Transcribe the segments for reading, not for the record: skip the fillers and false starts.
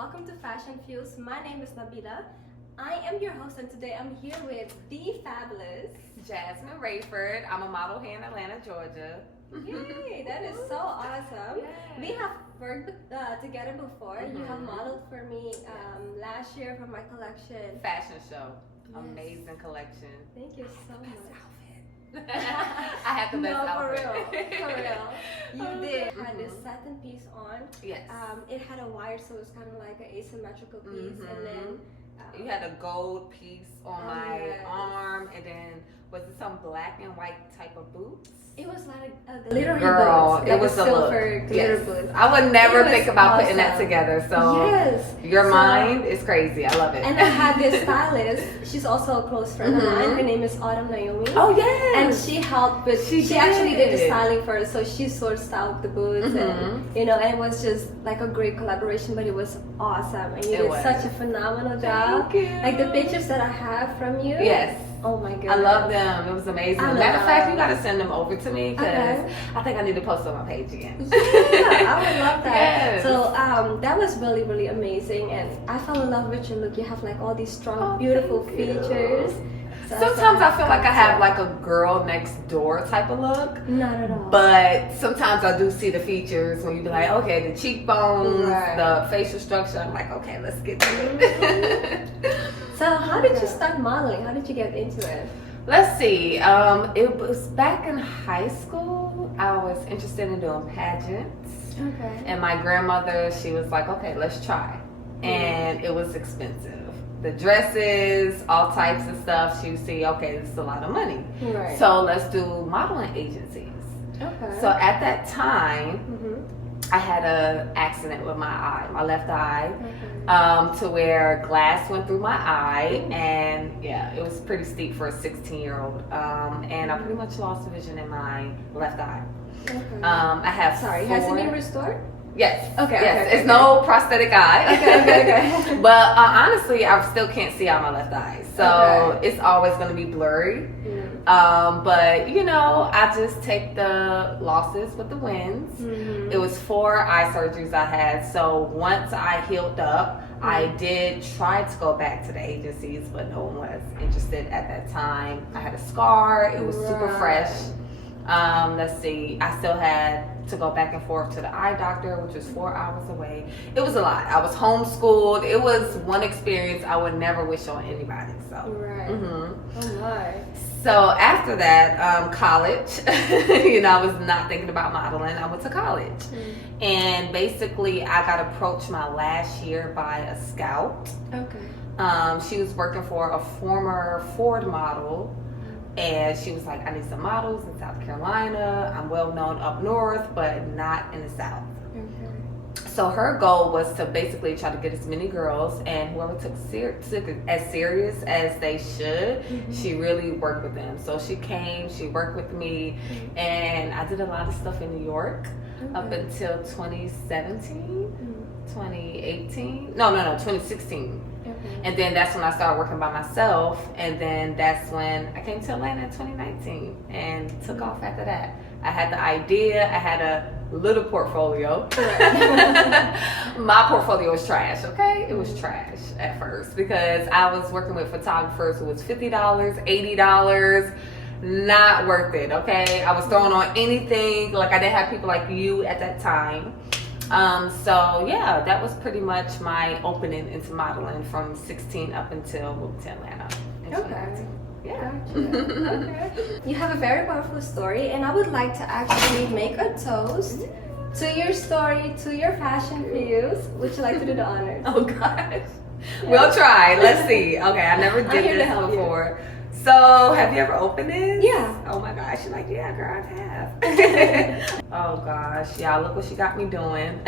welcome to Fashion Fuse. My name is Nabila. I am your host, and today I'm here with the fabulous Jasmine Raiford. I'm a model here in Atlanta, Georgia. Yay, that is so awesome. Yes. We have worked together before. You have modeled for me last year for my collection. Fashion show. Yes. Amazing collection. Thank you so much. I had the best outfit. For real. You did. Had this satin piece on. Yes. It had a wire, so it was kind of like an asymmetrical piece, and then you had a gold piece on my arm, and then was it some black and white type of boots? It was like a glittery Girl, boots. it Like was a the silver look. glitter Yes. boots. I would never think about awesome. putting that together. So yes. your mind is crazy. I love it. And I had this stylist. She's also a close friend of mine. Her name is Autumn Naomi. Oh yes. And she helped with. She actually did the styling for us, so she sourced out the boots, and and it was just like a great collaboration. But it was awesome, and you did such a phenomenal job. Thank you. Like the pictures that I have from you. Yes. Oh my goodness. I love them. It was amazing. Matter of fact, you gotta send them over to me because I think I need to post on my page again. Yeah, I would love that. Yes. So that was really, really amazing, and I fell in love with your look. You have like all these strong, beautiful features. So sometimes I feel like I have like a girl next door type of look. Not at all. But sometimes I do see the features when you be like, okay, the cheekbones, the facial structure. I'm like, okay, let's get to it. So how did you start modeling? How did you get into it? Let's see. It was back in high school. I was interested in doing pageants. Okay. And my grandmother, she was like, okay, let's try. And it was expensive. The dresses, all types of stuff. She would see, okay, this is a lot of money. Right. So let's do modeling agencies. Okay. So at that time, I had an accident with my left eye, to where glass went through my eye, and yeah, it was pretty steep for a 16-year-old. And I pretty much lost vision in my left eye. Okay. I have has it been restored? Yes. Okay. Yes. Okay, it's no prosthetic eye. Okay. But honestly, I still can't see out my left eye, so it's always going to be blurry. But I just take the losses with the wins. It was 4 eye surgeries I had. So once I healed up, I did try to go back to the agencies, but no one was interested at that time. I had a scar. It was super fresh. Let's see. I still had to go back and forth to the eye doctor, which was 4 hours away. It was a lot. I was homeschooled. It was one experience I would never wish on anybody. So. Right. Oh my. So after that, college, I was not thinking about modeling. I went to college. And basically I got approached my last year by a scout. Okay. She was working for a former Ford model. And she was like, I need some models in South Carolina. I'm well known up north, but not in the South. So her goal was to basically try to get as many girls, and whoever took it as serious as they should, she really worked with them. So she came, she worked with me, and I did a lot of stuff in New York up until 2017, 2018. No, 2016. And then that's when I started working by myself, and then that's when I came to Atlanta in 2019 and took off after that. I had the idea, I had a little portfolio. My portfolio was trash, okay? It was trash at first because I was working with photographers who was $50, $80, not worth it, okay? I was throwing on anything, like I didn't have people like you at that time. So yeah, that was pretty much my opening into modeling from 16 up until moving to Atlanta. Okay. Yeah. Gotcha. Okay. You have a very powerful story, and I would like to actually make a toast to your story, to your fashion views. Would you like to do the honors? Oh gosh. We'll try. Let's see. Okay, I never did this before. So, have you ever opened this? Yeah. Oh my gosh. You're like, yeah, girl, I have. Oh gosh. Y'all, look what she got me doing.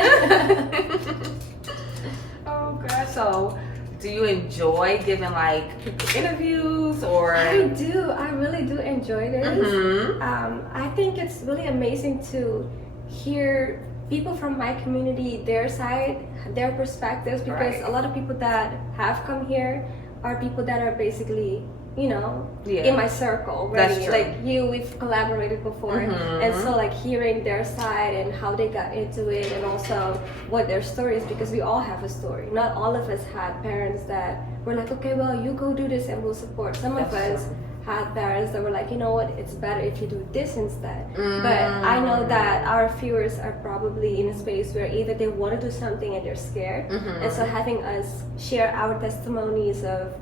Oh gosh. So, do you enjoy giving like interviews or? I do. I really do enjoy this. I think it's really amazing to hear people from my community, their side, their perspectives, because a lot of people that have come here are people that are basically you know, in my circle already. Like we've collaborated before, and so like hearing their side and how they got into it, and also what their story is, because we all have a story. Not all of us had parents that were like, okay, well, you go do this and we'll support. Some of us had parents that were like, you know what, it's better if you do this instead. But I know that our viewers are probably in a space where either they want to do something and they're scared, and so having us share our testimonies of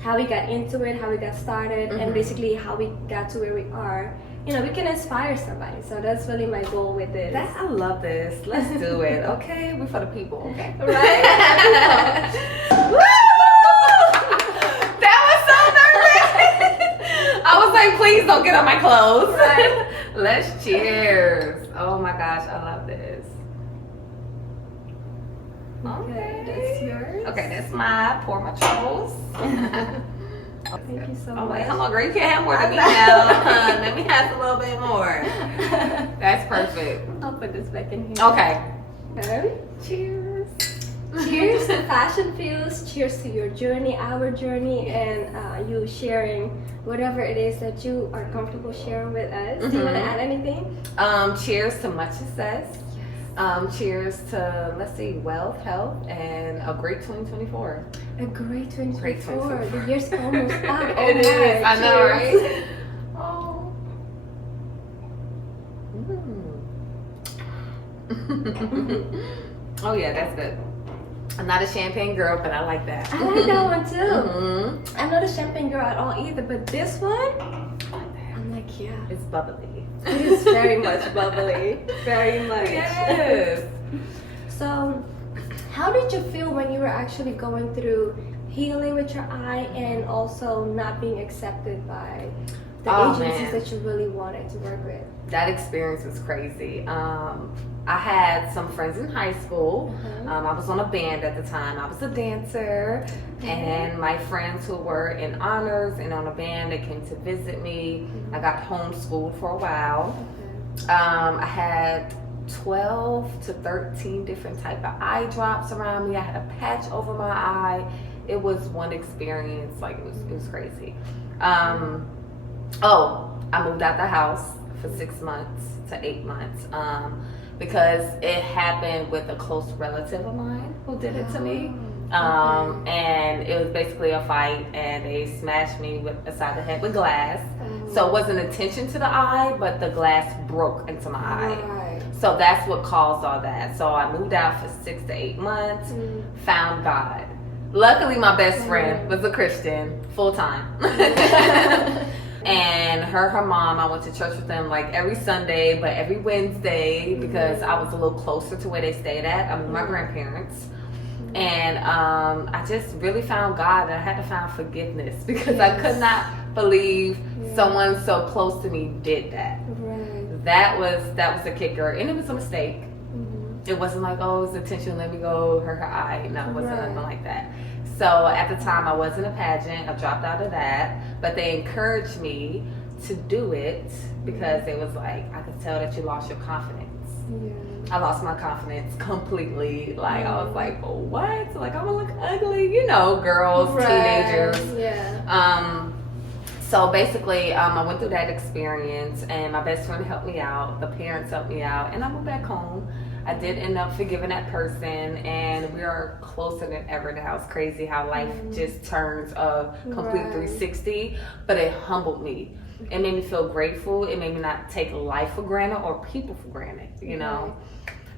how we got into it, how we got started, and basically how we got to where we are, you know, we can inspire somebody. So that's really my goal with this. I love this. Let's do it. Okay, we're for the people. Okay, right? That was so nervous. I was like, please don't get on my clothes. Right. Let's cheers. Oh my gosh, I love this. Okay, that's yours. Okay, that's mine. Pour my troubles. Thank you so much. Wait, I'm hungry. You can't have more than me now. Let me have a little bit more. That's perfect. I'll put this back in here. Okay. Okay. Cheers. Cheers to Fashion Fuse. Cheers to your journey, our journey, and you sharing whatever it is that you are comfortable sharing with us. Do you want to add anything? Cheers to much success. Cheers to, let's see, wealth, health, and a great 2024. A great 2024. Great 2024. The year's almost up. It is. I know, right? Oh. Oh yeah, that's good. I'm not a champagne girl, but I like that. I like that one too. I'm not a champagne girl at all either, but this one, I'm like, yeah. It's bubbly. It is very much bubbly. Very much. Yes. So, how did you feel when you were actually going through healing with your eye and also not being accepted by the agencies that you really wanted to work with? That experience was crazy. I had some friends in high school. I was on a band at the time. I was a dancer, and my friends who were in honors and on a band, they came to visit me. I got homeschooled for a while. I had 12 to 13 different type of eye drops around me. I had a patch over my eye. It was one experience, like it was crazy. I moved out the house for 6 months to 8 months. Because it happened with a close relative of mine who did it to me. And it was basically a fight, and they smashed me aside the head with glass. So it wasn't attention to the eye, but the glass broke into my eye. So that's what caused all that. So I moved out for 6 to 8 months, found God. Luckily, my best friend was a Christian, full time. And her mom, I went to church with them like every Sunday, but every Wednesday, because I was a little closer to where they stayed at. I'm with my grandparents. And I just really found God, and I had to find forgiveness because I could not believe someone so close to me did that. That was the kicker, and it was a mistake. It wasn't like, oh, it's intentional, let me go hurt her eye. No, it wasn't nothing like that. So at the time, I was in a pageant. I dropped out of that, but they encouraged me to do it because it was like, I could tell that you lost your confidence. I lost my confidence completely. Like, I was like, oh, what? Like, I'm gonna look ugly, you know, girls, teenagers. So basically, I went through that experience, and my best friend helped me out. The parents helped me out, and I moved back home. I did end up forgiving that person, and we are closer than ever now. It's crazy how life just turns a complete 360, but it humbled me. It made me feel grateful. It made me not take life for granted or people for granted, you know?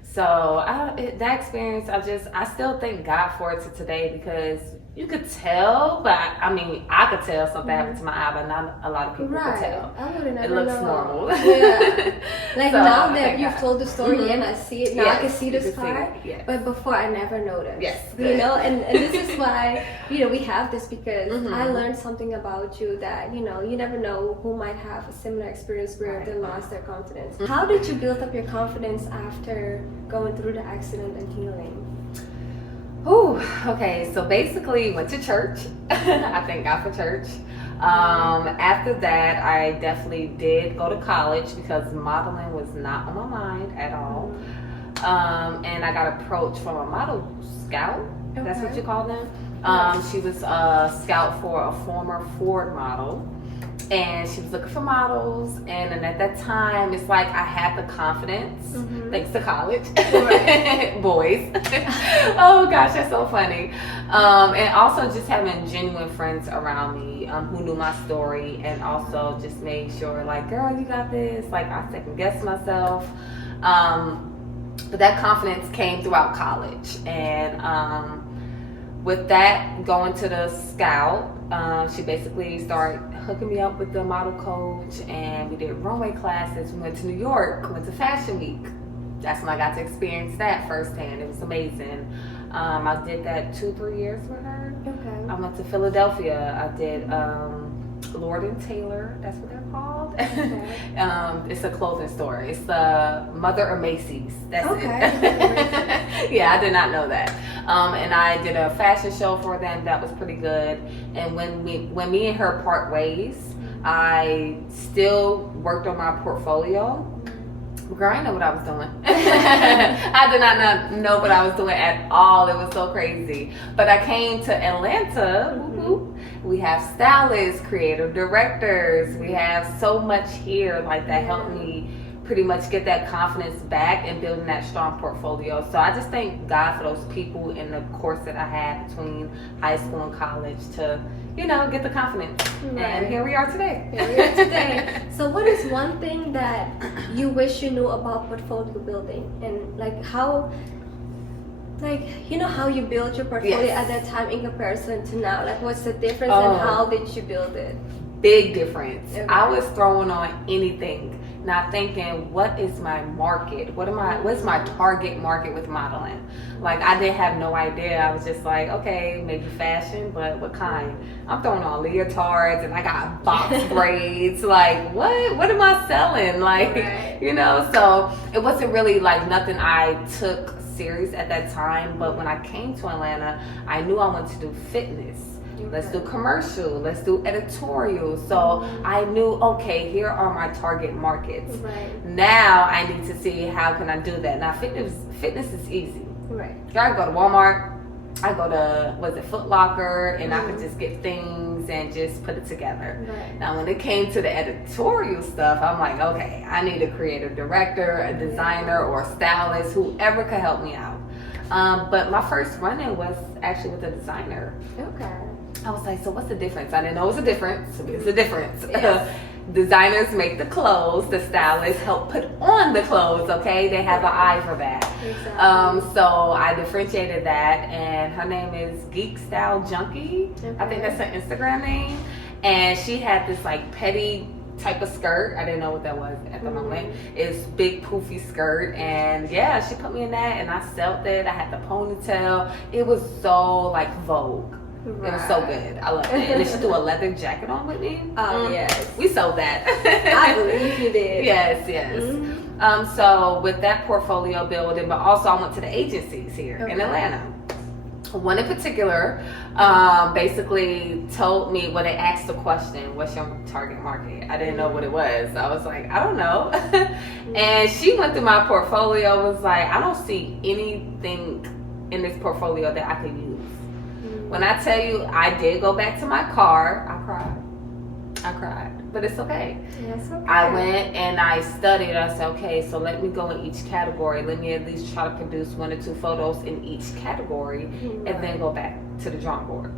So that experience, I still thank God for it to today, because you could tell, but I mean, I could tell something happened to my eye, but not a lot of people could tell. I would have never It looks known. normal. Like, So, now that you've told the story and I see it, now I can see the scar. But But before, I never noticed. You good. know, and this is why, you know, we have this, because I learned something about you that, you know, you never know who might have a similar experience where they lost their confidence. How did you build up your confidence after going through the accident and healing? Ooh, okay, so basically went to church. I thank God for church. After that, I definitely did go to college because modeling was not on my mind at all. And I got approached from a model scout, that's what you call them. She was a scout for a former Ford model. And she was looking for models, and at that time, it's like I had the confidence, thanks to college, boys. Oh gosh, that's so funny. And also just having genuine friends around me who knew my story, and also just made sure, like, girl, you got this. Like, I second guessed myself. But that confidence came throughout college, and with that, going to the scout, she basically started hooking me up with the model coach, and we did runway classes. We went to New York, went to Fashion Week. That's when I got to experience that firsthand. It was amazing. I did that 2-3 years with her. Okay. I went to Philadelphia. I did Lord and Taylor. That's what they're called. Okay. It's a clothing store. It's the Mother of Macy's. That's it. Yeah, I did not know that. And I did a fashion show for them. That was pretty good. And when me and her part ways, I still worked on my portfolio. Girl, I didn't know what I was doing. I did not know what I was doing at all. It was so crazy. But I came to Atlanta. We have stylists, creative directors. We have so much here that helped me pretty much get that confidence back and building that strong portfolio. So I just thank God for those people in the course that I had between high school and college to, get the confidence. Right. And here we are today. So what is one thing that you wish you knew about portfolio building, and how you built your portfolio at that time in comparison to now? Like, what's the difference and how did you build it? Big difference. Okay. I was throwing on anything, not thinking, what is my market? What's my target market with modeling? Like, I didn't have no idea. I was just like, okay, maybe fashion, but what kind? I'm throwing on leotards and I got box braids. Like, what am I selling? Like, so it wasn't really nothing I took serious at that time. But when I came to Atlanta, I knew I wanted to do fitness. Let's do commercial, let's do editorial. So I knew, okay, here are my target markets. Right. Now I need to see how can I do that. Now fitness is easy. Right. I go to Walmart, I go to Foot Locker, and I could just get things and just put it together. Right. Now when it came to the editorial stuff, I'm like, okay, I need a creative director, a designer, or a stylist, whoever could help me out. But my first run-in was actually with a designer. Okay. I was like, so what's the difference? I didn't know it was a difference. It's a difference. Yes. Designers make the clothes. The stylists help put on the clothes, okay? They have an eye for that. Exactly. So I differentiated that, and her name is Geek Style Junkie. Okay. I think that's her Instagram name. And she had this petty type of skirt. I didn't know what that was at the moment. It's big poofy skirt, and she put me in that, and I felt it. I had the ponytail. It was so Vogue. Right. It was so good. I loved it. And then she threw a leather jacket on with me. Oh, yes. We sold that. I believe you did. Yes. Mm-hmm. So with that portfolio building, but also I went to the agencies here in Atlanta. One in particular basically told me, when they asked the question, what's your target market? I didn't know what it was. I was like, I don't know. And she went through my portfolio, was like, I don't see anything in this portfolio that I could use. When I tell you, I did go back to my car. I cried, but it's okay. Yes, okay. I went and I studied. I said, okay, so let me go in each category. Let me at least try to produce 1 or 2 photos in each category, and then go back to the drawing board.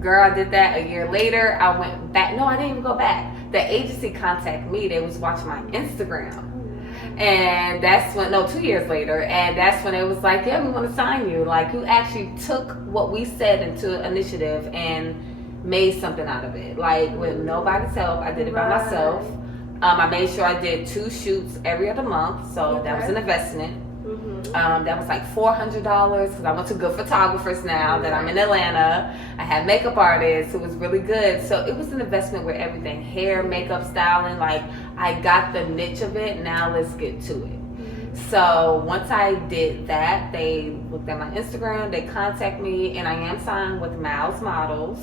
Girl, I did that. A year later, I went back. No, I didn't even go back. The agency contacted me. They was watching my Instagram. And that's when, 2 years later, and that's when it was like, yeah, we want to sign you. You actually took what we said into initiative and made something out of it. With nobody's help, I did it by myself. I made sure I did 2 shoots every other month, so that was an investment. That was $400 because I went to good photographers now that I'm in Atlanta. I had makeup artists. It was really good. So it was an investment with everything, hair, makeup, styling. I got the niche of it. Now let's get to it. So once I did that, they looked at my Instagram, they contacted me, and I am signed with Miles Models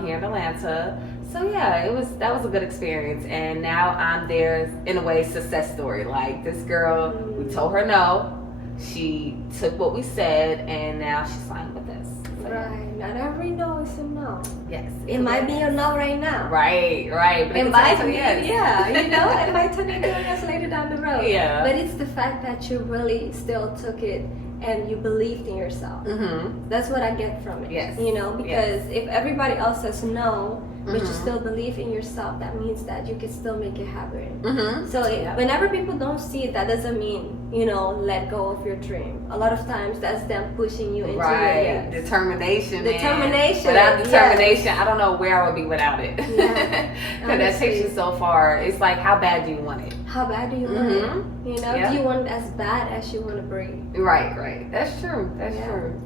here in Atlanta. So that was a good experience, and now I'm their, in a way, success story. This girl, we told her no. She took what we said, and now she's fine with us. So, right. Not every no is a no. Yes. It might be a no right now. Right. But it might be, yes. yeah, it might turn into a yes later down the road. Yeah. But it's the fact that you really still took it and you believed in yourself. Mm-hmm. That's what I get from it. Yes. Because if everybody else says no, but you Mm-hmm. still believe in yourself, that means that you can still make it happen. Mm-hmm. So whenever people don't see it, that doesn't mean, let go of your dream. A lot of times that's them pushing you into your yes. Determination. Without determination, I don't know where I would be without it. Yeah. Because that takes you so far. It's like, how bad do you want it? How bad do you want it? Do you want it as bad as you want to breathe? Right. That's true. True.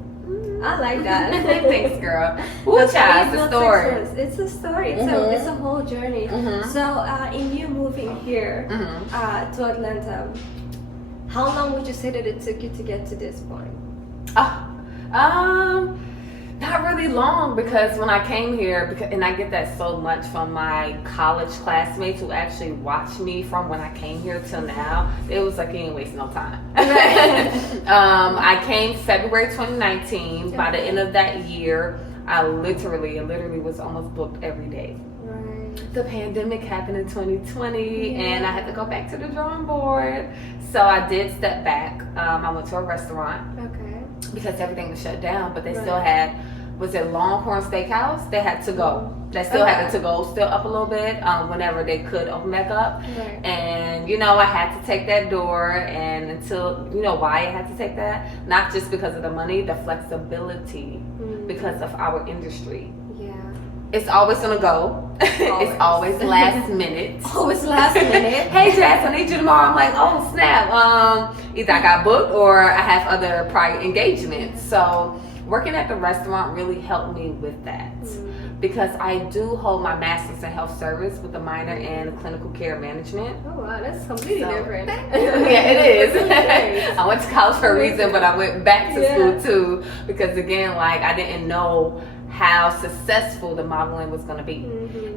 I like that. Thanks, girl. Ooh, child, it's a story. It's a story. It's a whole journey. So, in you moving here to Atlanta, how long would you say that it took you to get to this point? Not really long, because when I came here, and I get that so much from my college classmates who actually watched me from when I came here till now, it was like you ain't wasting no time. I came February 2019. By the end of that year, I literally was almost booked every day. Right. The pandemic happened in 2020, and I had to go back to the drawing board. So I did step back. I went to a restaurant. Okay. Because everything was shut down, but they still had, was it Longhorn Steakhouse? They had to go. They still had the to go still up a little bit whenever they could open back up. Right. And I had to take that door, and until why I had to take that, not just because of the money, the flexibility because of our industry. Yeah. It's always gonna go. It's always last minute. Always last minute. Hey Jess, I need you tomorrow. I'm like, oh snap. Either I got booked or I have other prior engagements. So working at the restaurant really helped me with that. Because I do hold my master's in health service with a minor in clinical care management. Oh wow, that's completely different. Yeah, it is. I went to college for a reason, but I went back to school too, because again, like, I didn't know how successful the modeling was going to be,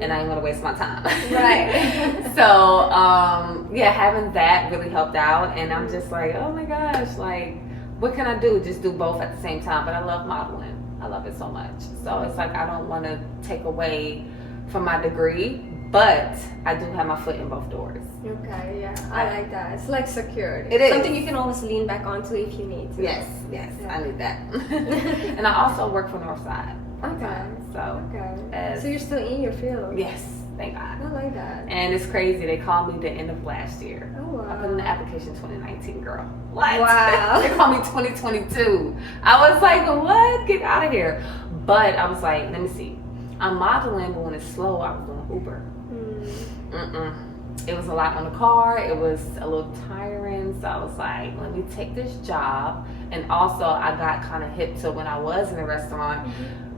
and I didn't want to waste my time. Right. So having that really helped out, and I'm just like, oh my gosh, like, what can I do? Just do both at the same time. But I love modeling. I love it so much. So it's like, I don't want to take away from my degree, but I do have my foot in both doors. Okay, yeah, I like that. It's like security. It is something you can always lean back onto if you need to. Yes, yeah. I need that. And I also work for Northside. Okay. So you're still in your field. Yes, thank God. I like that. And it's crazy. They called me the end of last year. Oh wow. I put in the application 2019, girl. What? Wow. They called me 2022. I was like, what? Get out of here. But I was like, let me see. I'm modeling, but when it's slow, I was doing Uber. It was a lot on the car. It was a little tiring. So I was like, let me take this job. And also, I got kind of hip to when I was in the restaurant,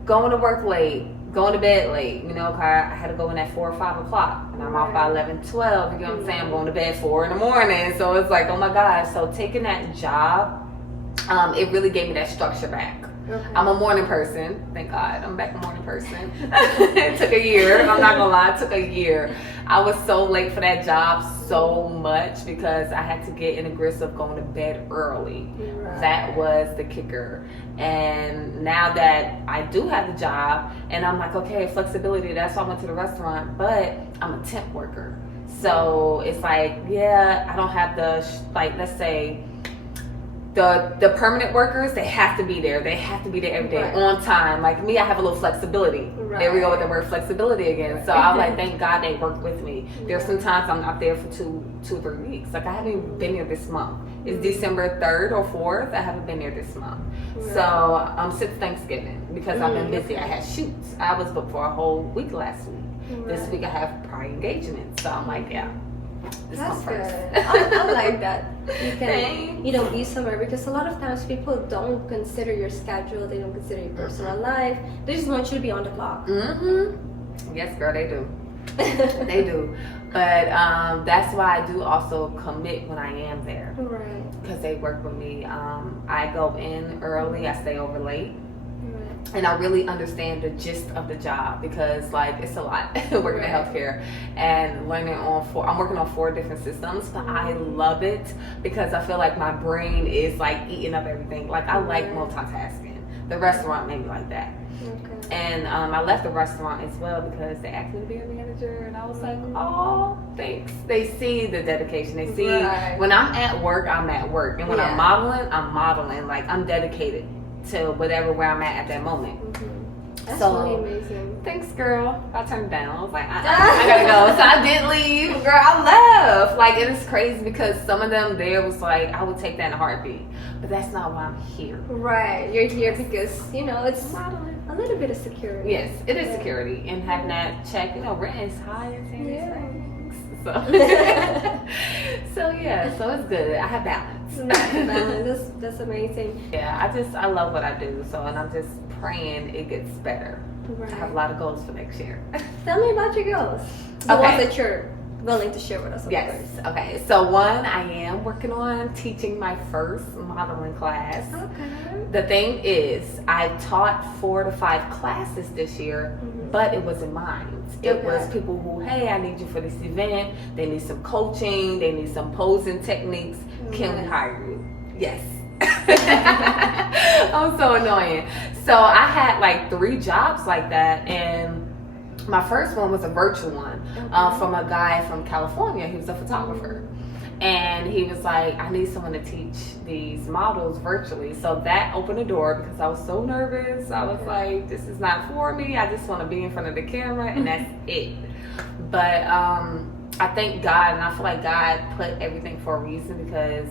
going to work late, going to bed late. I had to go in at 4 or 5 o'clock. And I'm off by 11, 12. You know what I'm saying? I'm going to bed 4 in the morning. So it's like, oh my gosh. So taking that job, it really gave me that structure back. Okay. I'm a morning person. Thank God. I'm back a morning person. It took a year. I'm not going to lie. It took a year. I was so late for that job so much because I had to get in the grist of going to bed early. Right. That was the kicker. And now that I do have the job, and I'm like, okay, flexibility. That's why I went to the restaurant. But I'm a temp worker. So it's like, I don't have the, let's say, the permanent workers, they have to be there. They have to be there every day on time. Like me, I have a little flexibility. There we go with the word flexibility again. So I'm like, thank God they work with me. There's some times I'm not there for 2 or 3 weeks. Like I haven't even been here this month. It's December 3rd or 4th. I haven't been here this month. So since Thanksgiving, because I've been busy. I had shoots. I was booked for a whole week last week. This week I have prior engagements. So I'm like, that's good. I like that. You can, be somewhere, because a lot of times people don't consider your schedule. They don't consider your personal life. They just want you to be on the clock. Yes, girl, they do. They do. But that's why I do also commit when I am there. Right. Because they work with me. I go in early. I stay over late. and I really understand the gist of the job, because like it's a lot working in healthcare and learning I'm working on 4 different systems, but I love it because I feel like my brain is like eating up everything. Like I like multitasking. The restaurant made me like that. Okay. And I left the restaurant as well because they asked me to be a manager, and I was like, oh, thanks. They see the dedication. They see when I'm at work, I'm at work, and when I'm modeling. Like I'm dedicated to whatever where I'm at that moment. That's really amazing. Thanks, girl. I turned it down. I was like, I gotta go. So I did leave. Girl, I left. Like, it is crazy because some of them there was like, I would take that in a heartbeat. But that's not why I'm here. Right. You're here because, you know, it's modeling. A little bit of security. Yes, it is security. And having that check, you know, rent is high as things. So, so it's good. I have balance. That's amazing. Yeah, I love what I do. So, and I'm just praying it gets better. Right. I have a lot of goals for next year. Tell me about your goals. The ones that you're willing to share with us. Yes. Okay. So one, I am working on teaching my first modeling class. Okay. The thing is, I taught 4 to 5 classes this year, but it wasn't mine. It was people who, hey, I need you for this event. They need some coaching. They need some posing techniques. Can we hire you? Yes. I'm so annoying. So I had like 3 jobs like that, and my first one was a virtual one from a guy from California. He was a photographer, and he was like, I need someone to teach these models virtually. So that opened the door because I was so nervous. I was like, this is not for me. I just want to be in front of the camera, and that's it. But I thank God, and I feel like God put everything for a reason, because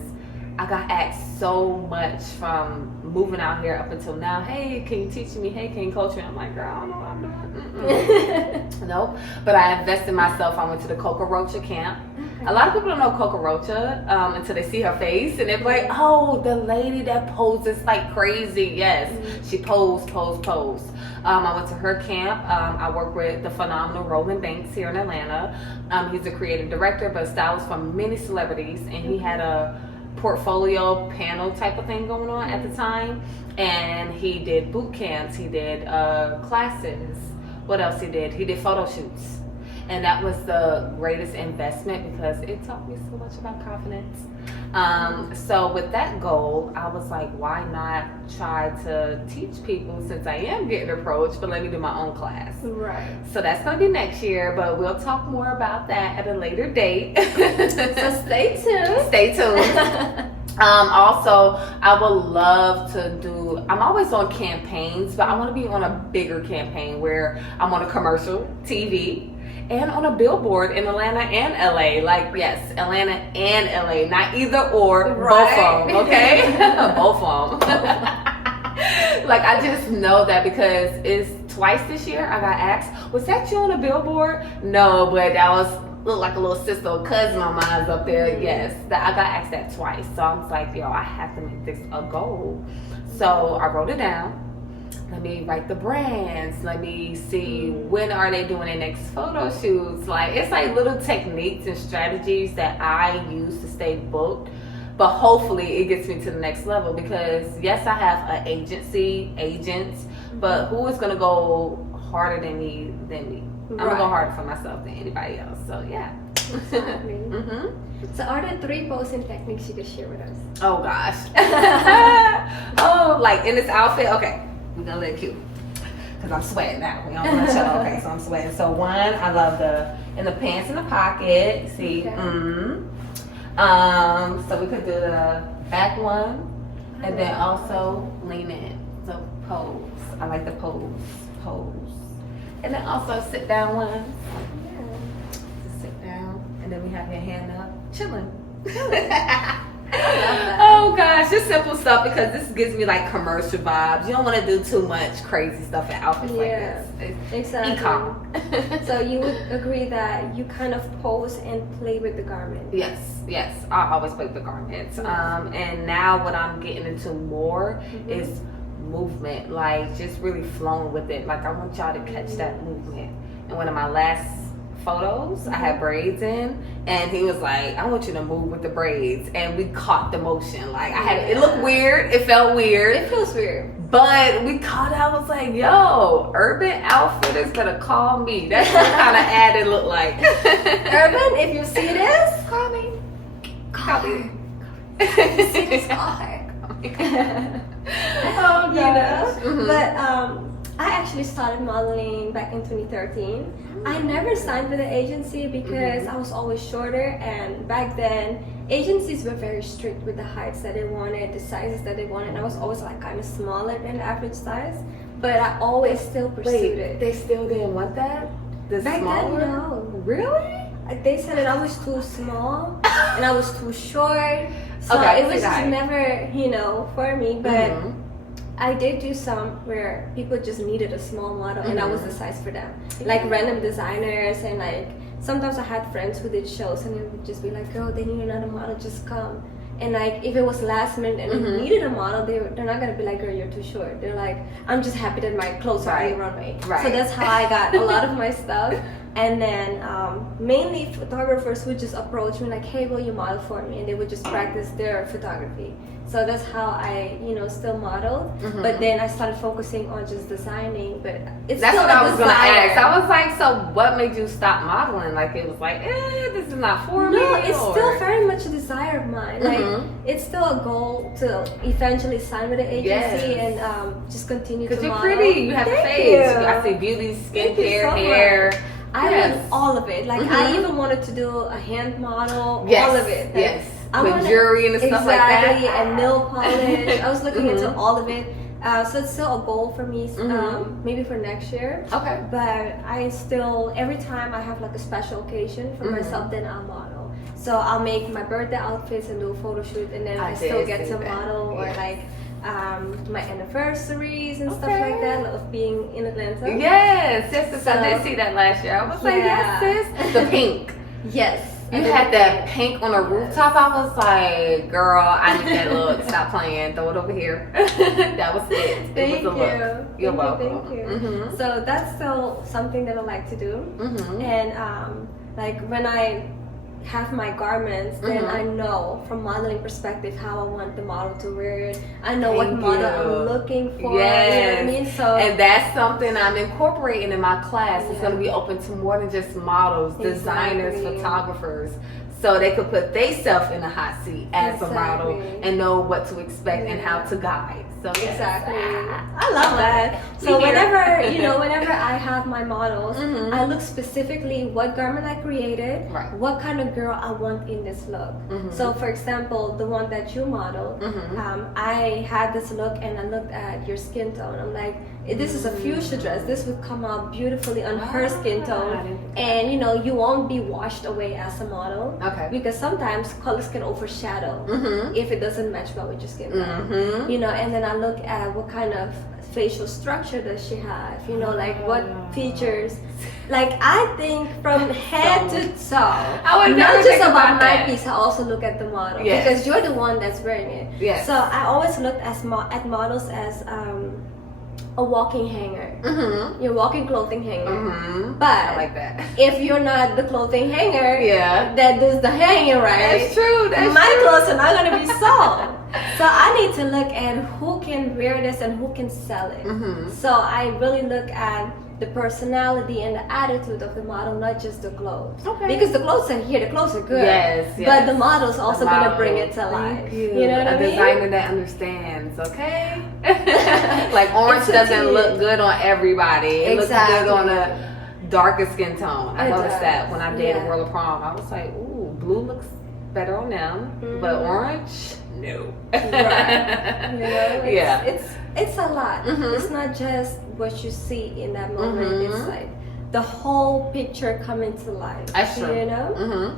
I got asked so much from moving out here up until now. Hey, can you teach me? Hey, can you coach me? I'm like, girl, I don't know what I'm doing. Nope. But I invested in myself. I went to the Coca Rocha camp. A lot of people don't know Coca Rocha until they see her face, and they're like, oh, the lady that poses like crazy. Yes, she pose. I went to her camp. I work with the phenomenal Roland Banks here in Atlanta. He's a creative director, but styles for many celebrities, and he had a portfolio panel type of thing going on at the time, and he did boot camps, he did classes. What else he did photo shoots, and that was the greatest investment because it taught me so much about confidence. So with that goal, I was like, why not try to teach people, since I am getting approached, but let me do my own class. Right. So that's going to be next year, but we'll talk more about that at a later date. So stay tuned. Stay tuned. Also, I would love to do, I'm always on campaigns, but I want to be on a bigger campaign where I'm on a commercial, TV, and on a billboard in Atlanta and LA. Like, yes, Atlanta and LA, not either or, both of them, okay? Both of them. Like, I just know that because it's twice this year I got asked, was that you on a billboard? No, but that was look like a little sister or cousin of mine's up there. Yes, that I got asked that twice. So I was like, yo, I have to make this a goal. So I wrote it down. Let me write the brands. Let me see when are they doing their next photo shoots. Like, it's like little techniques and strategies that I use to stay booked. But hopefully it gets me to the next level, because yes, I have an agency, agents, but who is gonna go harder than me? I'm gonna go harder for myself than anybody else. So yeah. Exactly. So are there 3 posing techniques you could share with us? Oh gosh. Oh, like in this outfit? Okay, we're gonna let it cute. Cause I'm sweating now. We don't want to show. Okay, so I'm sweating. So one, I love in the pants in the pocket. See, okay. So we could do the back one, and then also lean in. So pose. I like the pose. And then also sit down one. Yeah. Just sit down, and then we have your hand up, chilling. Oh gosh, just simple stuff, because this gives me like commercial vibes. You don't want to do too much crazy stuff in outfits like this. Exactly. E-com. So you would agree that you kind of pose and play with the garment? Yes. I always play with the garments. And now what I'm getting into more is movement, like just really flowing with it. Like, I want y'all to catch that movement. And one of my last photos. I had braids in, and he was like, I want you to move with the braids, and we caught the motion. Like it looked weird, it felt weird, it feels weird, but we caught it. I was like, yo, Urban Outfitters gonna call me. That's what kind of ad it looked like. Urban, if you see this, call me. Call me. If you see this, call her. Oh, you know. But I actually started modeling back in 2013. I never signed with an agency because I was always shorter, and back then agencies were very strict with the heights that they wanted, the sizes that they wanted. I was always like kind of smaller than the average size, but I always still pursued it. They still didn't want that? Back then, no. Really? They said that I was too small and I was too short, so it was just never, you know, for me. But I did do some where people just needed a small model, and I was the size for them. Like random designers, and like sometimes I had friends who did shows, and they would just be like, "Girl, they need another model, just come." And like if it was last minute and they needed a model, they're not gonna be like, "Girl, you're too short." They're like, "I'm just happy that my clothes are on the runway." Right. So that's how I got a lot of my stuff. And then mainly photographers would just approach me like, "Hey, will you model for me?" And they would just practice their photography. So that's how I, you know, still modeled. But then I started focusing on just designing. But it's that's still what I was gonna ask. I was like, so what made you stop modeling? Like it was like, this is not for me. No, it's still very much a desire of mine. Like it's still a goal to eventually sign with an agency and just continue to model. Because you're pretty. You have a face. I see beauty, skincare, hair. I want all of it. Like I even wanted to do a hand model, all of it. Like, with jewelry and stuff like that. Exactly, and nail polish. I was looking into all of it. So it's still a goal for me, maybe for next year. Okay. But I still, every time I have like a special occasion for myself, then I'll model. So I'll make my birthday outfits and do a photo shoot, and then I still get to model or like my anniversaries and stuff like that of being in Atlanta. Yes, so, I did see that last year. I was like, yes, sis. The pink. Yes. You had that pink on the rooftop. I was like, girl, I need that look. Stop playing. Throw it over here. That was it. Thank you. You're welcome. Thank you. So that's still something that I like to do. And like when I have my garments, then I know from modeling perspective how I want the model to wear it. I know what model I'm looking for. Yes. You know what I mean? So, and that's something I'm incorporating in my class. It's going to be open to more than just models, designers, photographers. So they could put themselves in a hot seat as a model and know what to expect and how to guide. So exactly. I love that. So whenever, you know, whenever I have my models, I look specifically what garment I created, what kind of girl I want in this look. So for example, the one that you modeled, I had this look and I looked at your skin tone. I'm like, this is a fuchsia dress. This would come out beautifully on her skin tone, and you know, you won't be washed away as a model. Because sometimes colors can overshadow if it doesn't match well with your skin tone. You know, and then I look at what kind of facial structure does she have, you know, like what features. Like I think from head to toe, not just about my piece, I also look at the model because you're the one that's wearing it. So I always looked at models as a walking hanger, your walking clothing hanger. But I like that. If you're not the clothing hanger that does the hanging right, that's true. My clothes are not gonna be sold. So I need to look at who can wear this and who can sell it. So I really look at the personality and the attitude of the model, not just the clothes. Because the clothes are here, the clothes are good. But the model's also gonna bring it to life. You know what I mean? A designer that understands, like orange doesn't look good on everybody. It looks good on a darker skin tone. I noticed that when I did a World of Prom. I was like, ooh, blue looks better on them, but orange, no. You know, it's a lot. It's not just what you see in that moment. It's like the whole picture coming to life. That's true. You know.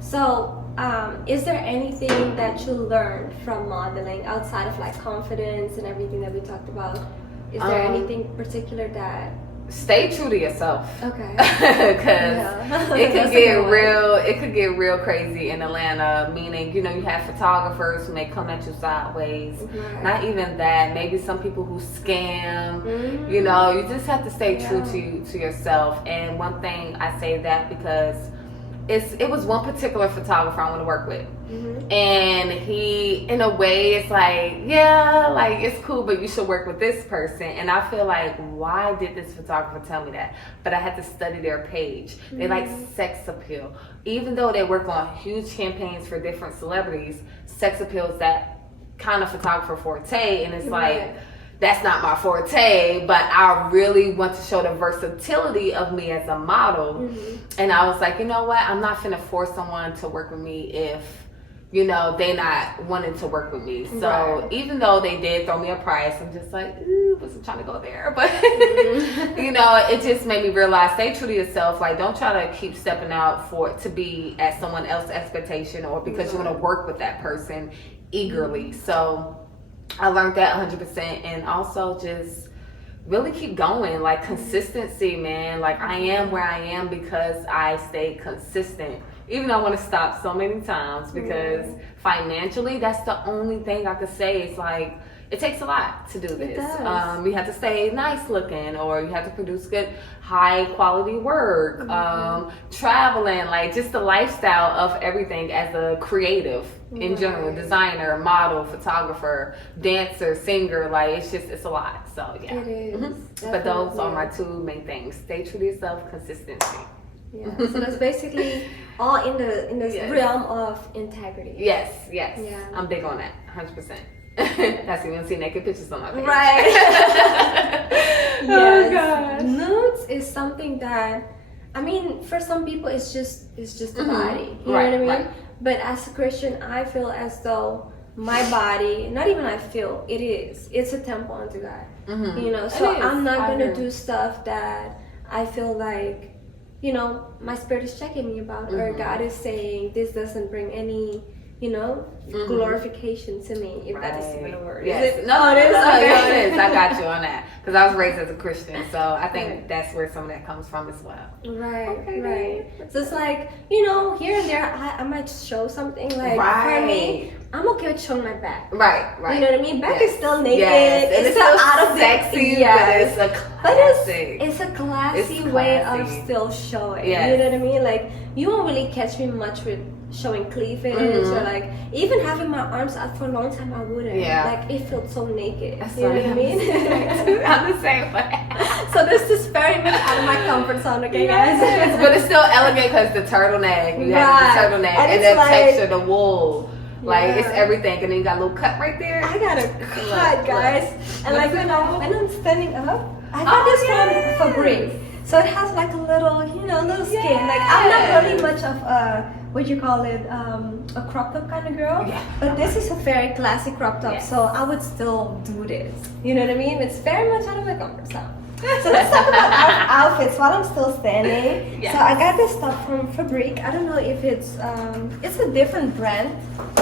So, is there anything that you learned from modeling outside of like confidence and everything that we talked about? Is there anything particular that stay true to yourself. Okay. Because it could get real. It could get real crazy in Atlanta. Meaning, you know, you have photographers who may come at you sideways. Right. Not even that. Maybe some people who scam. You know, you just have to stay true to yourself. And one thing I say that because it was one particular photographer I want to work with. And he, in a way, it's like, yeah, like it's cool, but you should work with this person. And I feel like, why did this photographer tell me that? But I had to study their page. They like sex appeal. Even though they work on huge campaigns for different celebrities, sex appeal is that kind of photographer forte. And it's like, that's not my forte, but I really want to show the versatility of me as a model. And I was like, you know what? I'm not finna force someone to work with me if, you know, they not wanting to work with me. So even though they did throw me a price, I'm just like, ooh, wasn't trying to go there. But, you know, it just made me realize, stay true to yourself. Like, don't try to keep stepping out to be at someone else's expectation or because you want to work with that person eagerly. So I learned that 100%. And also just really keep going. Like, consistency, man. Like, I am where I am because I stay consistent. Even though I want to stop so many times because financially, that's the only thing I could say. It's like, it takes a lot to do this. You have to stay nice looking, or you have to produce good, high quality work, traveling, like just the lifestyle of everything as a creative in general, designer, model, photographer, dancer, singer. Like, it's a lot. So yeah. It is. But those are my two main things. Stay true to yourself, consistency. Yeah. So that's basically all in the realm of integrity. Yes. Yeah. I'm big on that, 100%. That's you don't see naked pictures on my page. Right. Yes. Oh gosh. Nudes is something that, I mean, for some people it's just the body. You know what I mean? Right. But as a Christian, I feel as though my body, not even I feel, it's a temple unto God. You know, so I'm not gonna do stuff that I feel like, you know, my spirit is checking me about, or God is saying this doesn't bring any, you know, glorification to me, if that is even a word. Yes. Is it? No, it is. No, it is. I got you on that because I was raised as a Christian, so I think that's where some of that comes from as well. Right. So it's like, you know, here and there, I might show something like for me. I'm okay with showing my back. Right. You know what I mean? Back is still naked. Yes. It's still out of sexy, but it's a classy. It's a classy way of still showing. Yes. You know what I mean? Like, you won't really catch me much with showing cleavage or like even having my arms out for a long time. I wouldn't. Like, it felt so naked. That's you know what I mean? I'm the same way. So this is very much out of my comfort zone, okay, guys? But it's still elegant because the turtleneck. You have the turtleneck and the texture, the wool. Like, it's everything. And then you got a little cut right there. I got a cut, guys. And like, when I'm standing up, I got this from Fabric. So it has like a little, you know, little skin. Like, I'm not really much of a, what you call it, a crop top kind of girl. But this is a very classic crop top. So I would still do this. You know what I mean? It's very much out of my comfort zone. So let's talk about our outfits while I'm still standing. So I got this stuff from Fabric. I don't know if it's a different brand.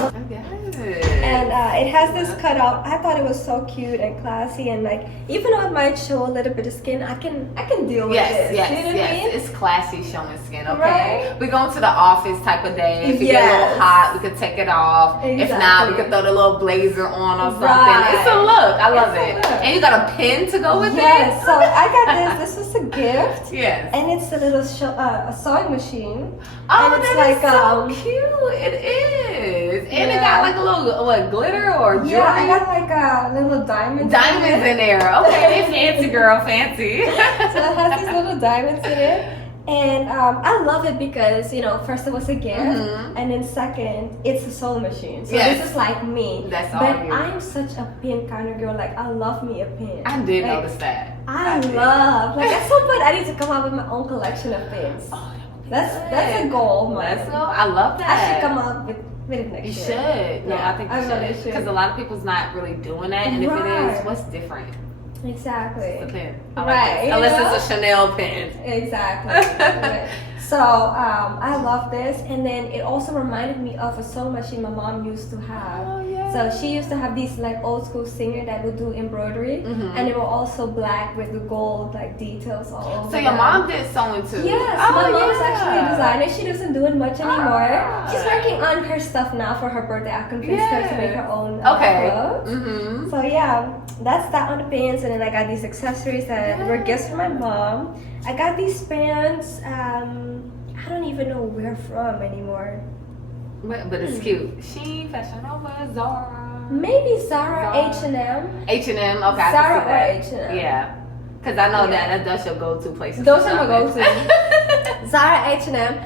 And it has this cutout. I thought it was so cute and classy, and like, even though it might show a little bit of skin, I can deal with this. You know what I mean? It's classy showing skin, okay? We go into the office type of day. If you get a little hot, we could take it off. If not, we could throw the little blazer on or something. It's a look. I love it. And you got a pin to go with it? Yes. So I got this. This is a gift. Yes. And it's a little a sewing machine. Oh, and it's that is so cute. It is. And it got like a little glitter or jewelry. Yeah, I got like a little diamonds in there. Okay, fancy girl, fancy. So it has these little diamonds in it. And I love it because, you know, first it was a gift, and then second, it's a sewing machine. So this is like me. That's all But you. I'm such a pin kind of girl. Like, I love me a pin. I did notice that. I love. Like, at some point, I need to come up with my own collection of pins. Oh, that's a goal of mine. I love that. I should come up with it next year. You should. No, I think you should. Because a lot of people's not really doing that. And if it is, what's different? Exactly. It's a pin. Right. Unless it's a Chanel pin. Exactly. Right. So I love this, and then it also reminded me of a sewing machine my mom used to have. Oh, yeah. So she used to have these like old school singer that would do embroidery, and they were also black with the gold like details all over. So your mom did sewing too? Yes, my mom's actually a designer. She doesn't do it much anymore. She's working on her stuff now for her birthday. I convinced her to make her own clothes. So yeah, that's that on the pants, and then I got these accessories that were gifts from my mom. I got these pants. I don't even know where from anymore. But it's cute. Shein, Fashion Nova, Zara. Maybe Zara, H&M. H&M, okay. Zara or H&M. Yeah. Because I know that's your go-to places. Those are my go-to. Zara, H&M,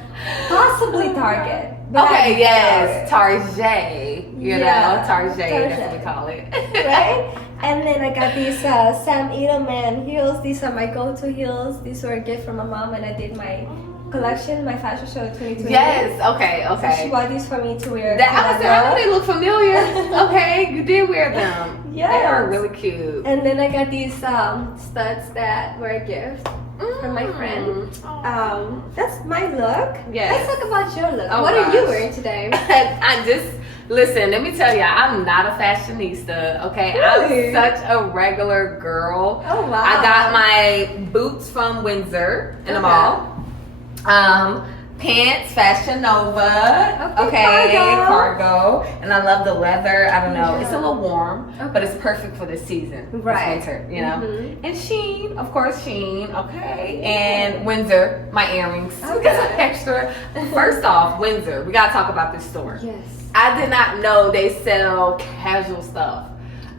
possibly Target. Okay, yes. Target. You know, Target. That's what we call it. Right? And then I got these Sam Edelman heels. These are my go-to heels. These were a gift from my mom when I did my collection, my fashion show 2020. Yes, okay. So she bought these for me to wear. I know they look familiar. Okay, you did wear them. Yeah. They are really cute. And then I got these studs that were a gift from my friend. That's my look. Yes. Let's talk about your look. What are you wearing today? Listen, let me tell you, I'm not a fashionista, okay? Really? I'm such a regular girl. Oh, wow. I got my boots from Windsor in the mall. Pants, Fashion Nova. Okay, cargo. And I love the leather. I don't know. It's a little warm, but it's perfect for this season. Right. It's winter, you know. And Shein, of course, Shein. Okay. And Windsor, my earrings. Because I'm extra. First off, Windsor. We gotta talk about this store. Yes. I did not know they sell casual stuff.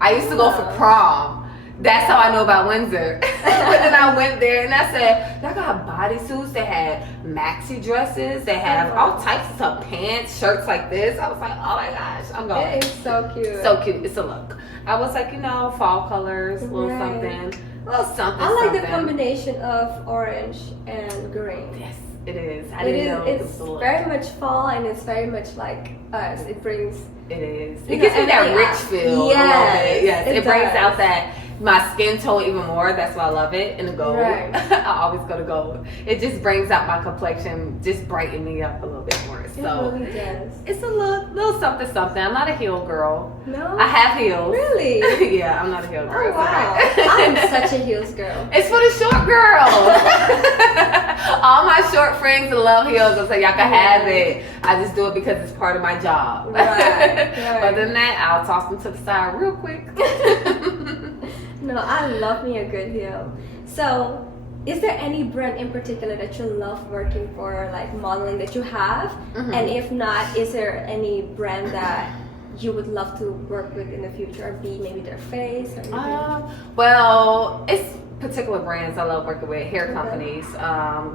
I used to go for prom. That's how I know about Windsor. But then I went there and I said, y'all got bodysuits, they had maxi dresses, they have all types of stuff, pants, shirts like this. I was like, oh my gosh, I'm going. It is so cute. So cute. It's a look. I was like, fall colors, a little something. A little something. I like the combination of orange and green. Yes, it is. It's very much fall, and it's very much like us. It brings. It is. It gives me that rich feel. Yes. Yes. It brings out that. My skin tone even more. That's why I love it. In the gold. Right. I always go to gold. It just brings out my complexion, just brighten me up a little bit more. So it really does. It's a little something. I'm not a heel girl. No. I have heels. Really? Yeah, I'm not a heel girl. Oh wow. I'm such a heels girl. It's for the short girls. All my short friends love heels. I say y'all can have it. I just do it because it's part of my job. Right. Other than that, I'll toss them to the side real quick. No, I love me a good heel. So, is there any brand in particular that you love working for, like modeling that you have? And if not, is there any brand that you would love to work with in the future, or be maybe their face or anything? Well, it's particular brands I love working with, hair companies.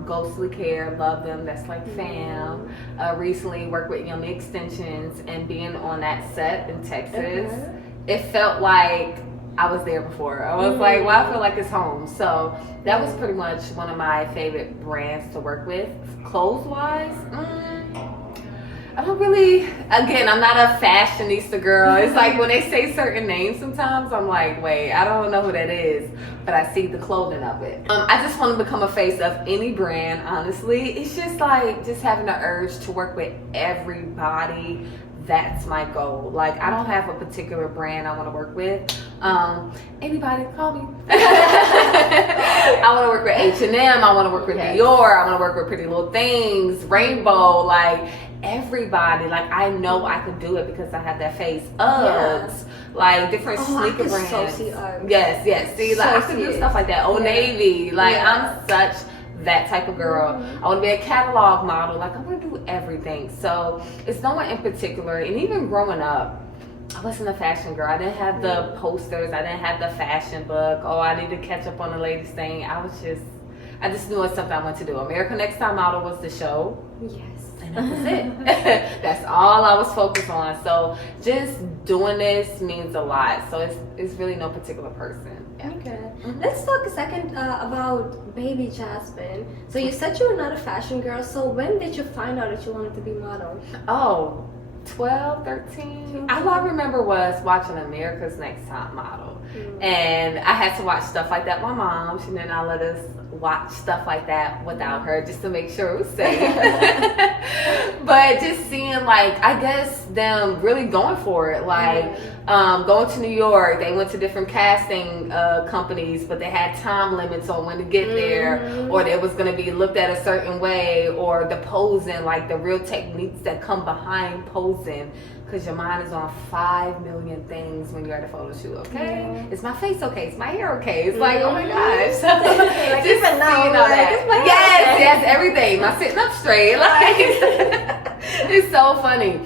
Ghostly Care, love them. That's like fam. Recently worked with Yummy Extensions, and being on that set in Texas, it felt like I was there before. I was like, well, I feel like it's home. So that was pretty much one of my favorite brands to work with. Clothes wise, I don't really, again, I'm not a fashionista girl. It's like when they say certain names sometimes, I'm like, wait, I don't know who that is, but I see the clothing of it. I just want to become a face of any brand, honestly. It's just like, just having the urge to work with everybody. That's my goal. Like, I don't have a particular brand I want to work with. Anybody, call me. I want to work with H&M. I want to work with Dior. I want to work with Pretty Little Things, Rainbow, like everybody. Like, I know I can do it because I have that face. Uggs, like different sneaker brands. So see Uggs. Yes. See, like I can do stuff like that. Old Navy. Like, I'm such that type of girl. I want to be a catalog model. Like, I want to do everything. So it's no one in particular. And even growing up, I wasn't a fashion girl. I didn't have the posters. I didn't have the fashion book. Oh, I need to catch up on the latest thing. I just knew it's something I wanted to do. American Next Top Model was the show. Yes. And that was it. That's all I was focused on. So just doing this means a lot. So it's really no particular person. Okay. Let's talk a second about baby Jasmine. So you said you were not a fashion girl. So when did you find out that you wanted to be model? Oh, 12, 13. All I remember was watching America's Next Top Model. And I had to watch stuff like that with my mom. She did not let us watch stuff like that without her, just to make sure it was safe. But just seeing, like, I guess them really going for it, like going to New York, they went to different casting companies, but they had time limits on when to get there, or it was going to be looked at a certain way, or the posing, like the real techniques that come behind posing. Because your mind is on 5 million things when you're at a photo shoot, okay? Is my face okay? Is my hair okay? It's like, oh my gosh. So, like, just even now, that. Yes, everything. Am I sitting up straight? Like, it's so funny.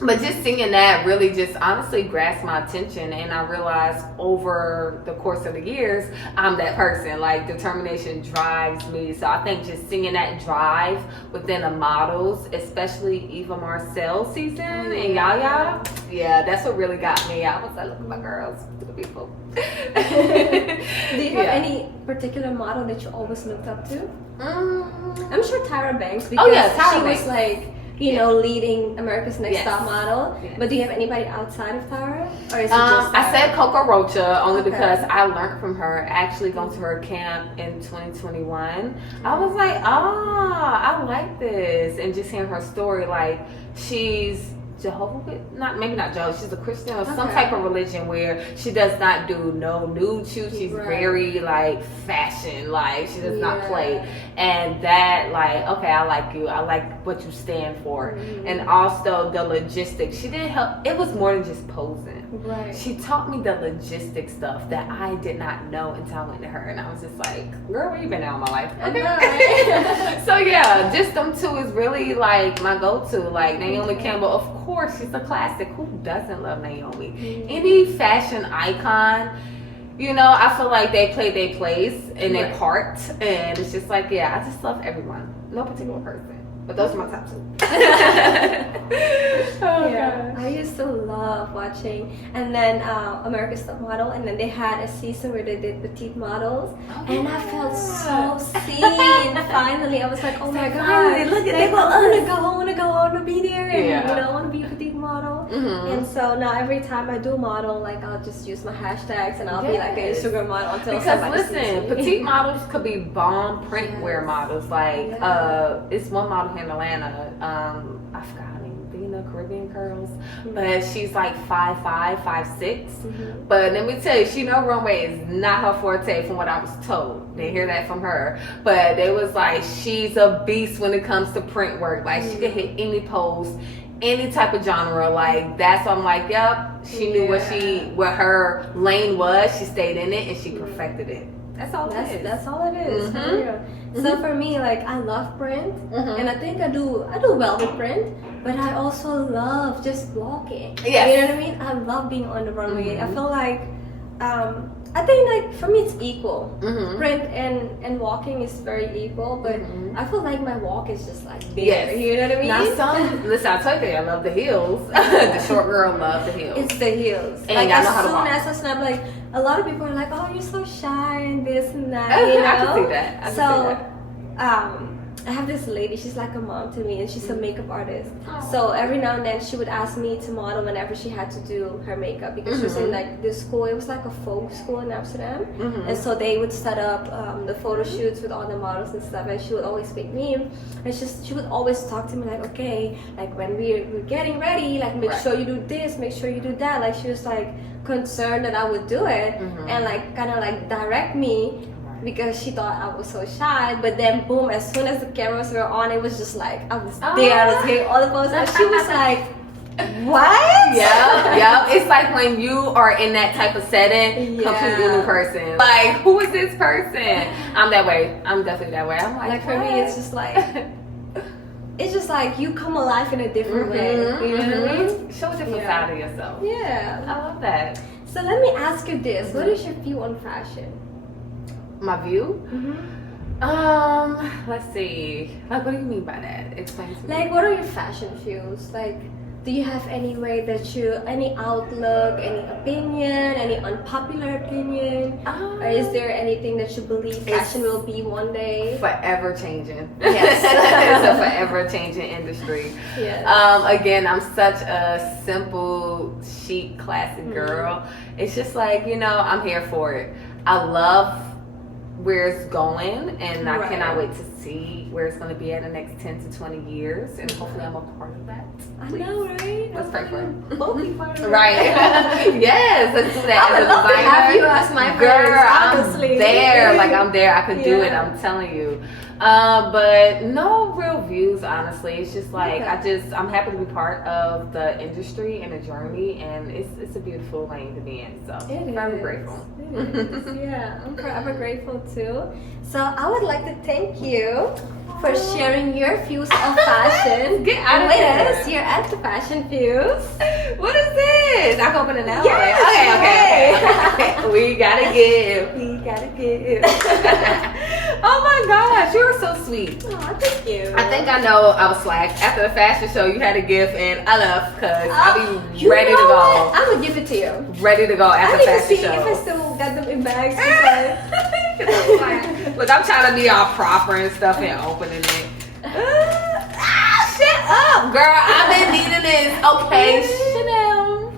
But just seeing that really just honestly grasped my attention, and I realized over the course of the years, I'm that person. Like, determination drives me. So I think just seeing that drive within the models, especially Eva Marcel season and Yaya, yeah, that's what really got me. I was like, look at my girls, look at people. Do you have any particular model that you always looked up to? I'm sure Tyra Banks, because she was like, you know, leading America's Next Top Model. But do you have anybody outside of Tyra? Or is it just Tyra? I said Coco Rocha only because I learned from her, actually going to her camp in 2021. I was like, I like this. And just hearing her story, like, she's Jehovah, maybe not Jehovah, she's a Christian or some type of religion where she does not do no nude shoots. She's very like fashion, like she does not play. And that, like, okay, I like you, I like what you stand for. And also the logistics, she didn't help, it was more than just posing. She taught me the logistic stuff that I did not know until I went to her, and I was just like, girl, where you been all my life? Okay. So yeah, just them two is really like my go-to. Like Naomi Campbell, of course, she's a classic. Who doesn't love Naomi? Any fashion icon, you know, I feel like they play their place and their part, and it's just like, yeah, I just love everyone. No particular person. But those are my top two. I used to love watching, and then America's Top Model, and then they had a season where they did petite models, and I felt so seen. Finally, I was like, oh my god, look at it! I want to be there, and you know, I want to be a petite model. And so now every time I do model, like I'll just use my hashtags, and I'll be like an Instagram model until somebody sees me. Petite models could be bomb print wear models. Like it's one model here in Atlanta. I forgot her name, Caribbean Curls, but she's like 5'5", 5'6". But let me tell you, she know runway is not her forte, from what I was told. They hear that from her, but it was like she's a beast when it comes to print work. Like she could hit any pose, any type of genre. Like that's why I'm like, yep, she knew what her lane was. She stayed in it and she perfected it. That's all it is. That's all it is. So for me, like, I love print, and I think I do well with print, but I also love just walking. You know what I mean? I love being on the runway. I feel like, I think, like, for me it's equal. Print and walking is very equal, but I feel like my walk is just like there. You know what I mean? Now listen, I'll tell you, I love the heels. The short girl love the heels. It's the heels. And like, I know how to walk. As soon as I snap, like, a lot of people are like, oh, you're so shy and this and that, you know? I can see that. I can see that. I have this lady, she's like a mom to me, and she's a makeup artist. So every now and then she would ask me to model whenever she had to do her makeup, because she was in like this school. It was like a folk school in Amsterdam, and so they would set up the photo shoots with all the models and stuff, and she would always pick me, and she would always talk to me like, okay, like when we're getting ready, like make sure you do this, make sure you do that. Like she was like concerned that I would do it, and like kind of like direct me, because she thought I was so shy. But then boom, as soon as the cameras were on, it was just like I was there, I was getting all the poses, and she was like, what? Yeah. It's like when you are in that type of setting, completely new person. Like, who is this person? I'm that way. I'm definitely that way. I'm like for me, it's just like you come alive in a different way. You know what I mean? Show a different side of yourself. Yeah, I love that. So let me ask you this: what is your view on fashion? My view? Let's see. Like, what do you mean by that? Explain to me. Like, what are your fashion views? Like, do you have any way that any outlook, any opinion, any unpopular opinion? Or is there anything that you believe fashion will be one day? Forever changing. Yes. It's a forever changing industry. Yes. Again, I'm such a simple, chic, classic girl. It's just like, I'm here for it. I love where it's going, and I cannot wait to see where it's going to be in the next 10 to 20 years, and hopefully I'm a part of that. I know, right? Let's pray for it. Both be part of it. Right. Yes, let's do that. I would love to have you as my girl. honestly. I'm there. Like, I'm there. I could do it. I'm telling you. But no real views, honestly. It's just like I'm happy to be part of the industry and the journey, and it's a beautiful lane to be in. So I'm very grateful. Yeah, I'm forever grateful too. So I would like to thank you for sharing your views of fashion. Get out of here. You're at the Fashion Views. What is this? I can open it now. Yes, okay. We gotta give. Oh my gosh, you were so sweet. Oh, thank you. I think I know I was swag. After the fashion show, you had a gift, and I left because I'll be ready to go. What? I'm gonna give it to you. Ready to go after I need fashion to see show. if I still got them in bags. Look, I'm trying to be all proper and stuff and opening it. Shut up, girl. I've been needing this. Okay, Chanel.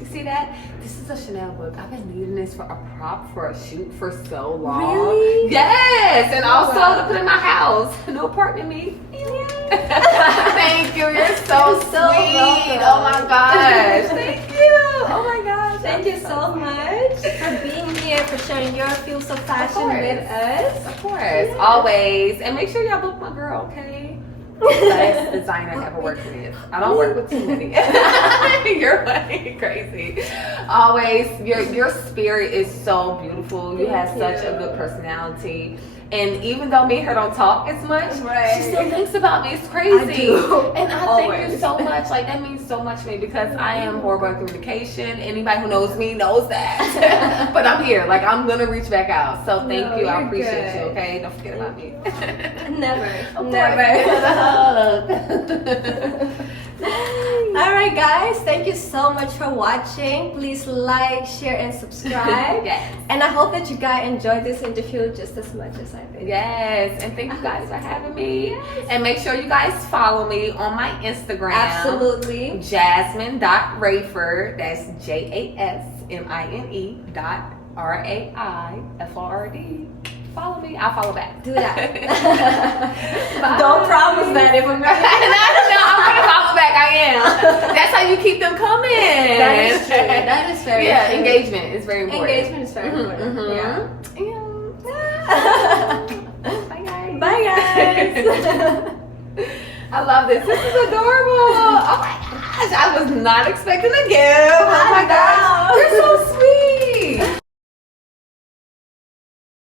You see that? This is a Chanel book. I've been needing this for a prop for a shoot for so long. Really? Yes, and also to put in my house. No apartment me. Thank you. You're so sweet. Welcome. Oh my gosh. Thank you. Oh my gosh. Thank you so much for being here, for sharing your views of fashion with us. Of course. Always. And make sure y'all book my girl, okay? Best designer I ever worked with. I don't work with too many. You're fucking crazy. Always. Your spirit is so beautiful. You have such a good personality. And even though me and her don't talk as much, she still thinks about me. It's crazy. I do. And I thank you so much. Like, that means so much to me because I am horrible at communication. Anybody who knows me knows that. But I'm here. Like, I'm going to reach back out. So thank you. I appreciate you, okay? Don't forget about me. Never. Alright guys, thank you so much for watching. Please like, share, and subscribe. Yes. And I hope that you guys enjoyed this interview just as much as I did. Yes, and thank you guys for having me. Yes. And make sure you guys follow me on my Instagram. Absolutely. Jasmine.Raiford. That's JASMINE.RAIFORD. Follow me. I'll follow back. Do that. Don't promise that if I'm no, I'm gonna follow back. I am. That's how you keep them coming. That is true. That is very true. Engagement is very important. Engagement is very important. Bye guys. Bye guys. I love this. This is adorable. Oh my gosh. I was not expecting a gift. Oh my gosh. You're so sweet.